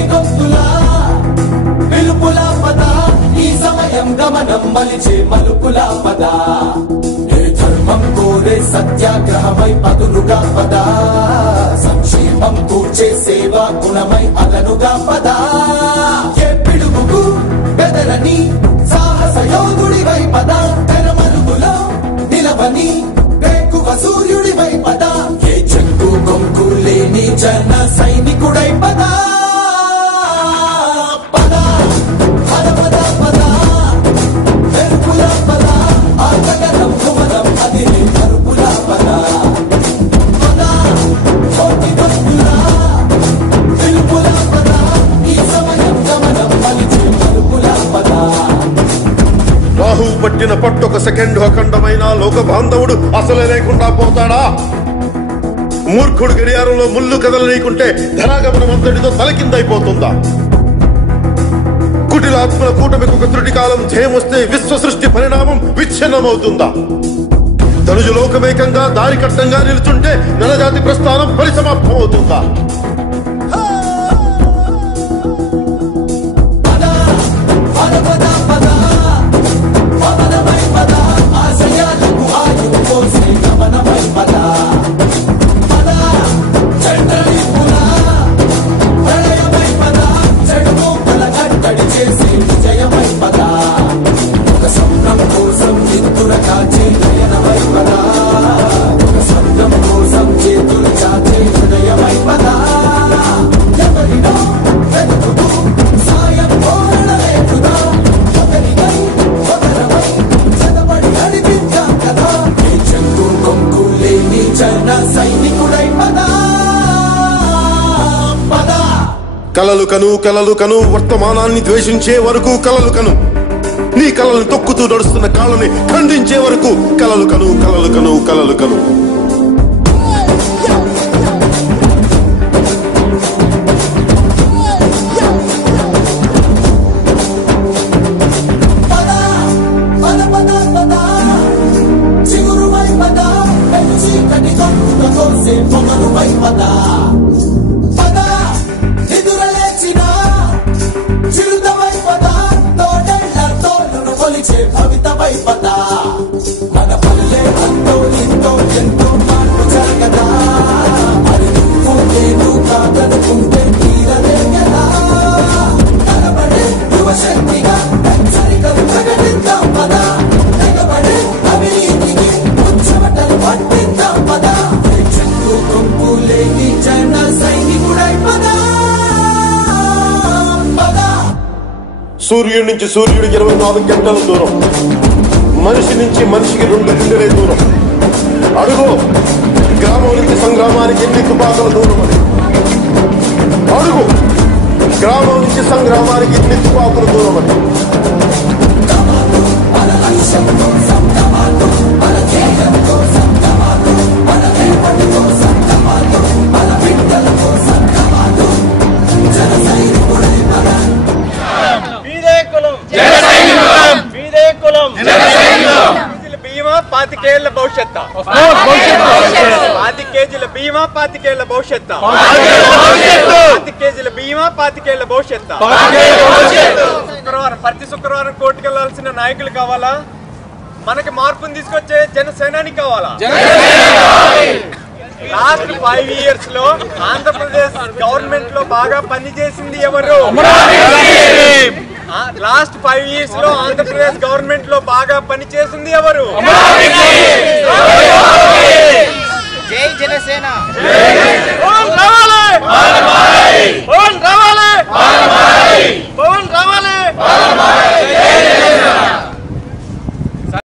కోటి గొంతులా పిలుపులా పద ఈ సమయం గమనం మలిచే మలుపులా పద ధర్మం కోరే సత్యాగ్రహమై పదులుగా పద సంక్షేమం కూర్చే సేవా గుణమై అదనుగా పద ఏ పిడుగుకు బెదరని సాహస యోధుడివై పద తెరమరుగులో నిలవని వేకువ సూర్యుడివై పద ఏ చెక్కు కొంకు లేని జన సైనికుడై పద పద పద పద పద వెలుపుల పద ఆగగనం కుమరం అది మరుపుల పద పద కోటి గొంతులా పిలుపుల పద ఈ సమయం గమనం మలిచే మరుపుల పద రాహు పట్టిన పట్టొక సెకండ్ అఖండమైన లోక బాంధవుడు అసలే లేకుండా పోతాడా? మూర్ఖుడు గడియారంలో ముళ్ళు కదలనీకుంటే ధనాగమనం అంతటితో తలకిందైపోతుందా? కుటిలాత్మల కూటమికి ఒక త్రుటి కాలం జయమొస్తే విశ్వ సృష్టి పరిణామం విచ్ఛిన్నమవుతుందా? తనుజు లోకమేకంగా దారి కట్టంగా నిలుచుంటే నరజాతి ప్రస్థానం పరిసమాప్తం అవుతుందా? కలలు కను వర్తమానాన్ని ద్వేషించే వరకు కలలు కను, నీ కలలను తొక్కుతూ నడుస్తున్న కాళ్ళని ఖండించే వరకు కలలు కను కలలు కను కలలు కను. మన పల్లె అంతో ఇంతో ఎంతో మార్పు జరగదా మరి నువ్వు నేను కాదనుకుంటే తీరదే కదా కనబడే యువశక్తిగా హెచ్చరికలు ప్రకటిద్దాం పద తెగబడే అవినీతికి ఉచ్చమటలు పట్టిద్దాం పద చెక్కు కొంపు లేని జన సైనికుడై పద పద. సూర్యుడి నుంచి సూర్యుడు 24 గంటల దూరం, మనిషి నుంచి మనిషికి 2 గుండెలే దూరం. అడుగు గ్రామం నుంచి సంగ్రామానికి ఎన్ని తుపాకుల దూరం అని. అడుగు గ్రామం నుంచి సంగ్రామానికి ఎన్ని తుపాకుల దూరం అని. పాతికేళ్ల భవిష్యత్తు, 5 కేజీల బీమా 5 కేళ్ల భవిష్యత్తు, 5 కేజీల బీమా 5 కేళ్ల భవిష్యత్తు. ప్రతి శుక్రవారం కోర్టుకు వెళ్లాల్సిన నాయకులు కావాలా? మనకి మార్పును తీసుకొచ్చే జనసేనాని కావాలా? లాస్ట్ 5 years లో ఆంధ్రప్రదేశ్ గవర్నమెంట్ లో బాగా పనిచేసింది ఎవరు? లాస్ట్ 5 years లో ఆంధ్రప్రదేశ్ గవర్నమెంట్ లో బాగా పనిచేసింది ఎవరు?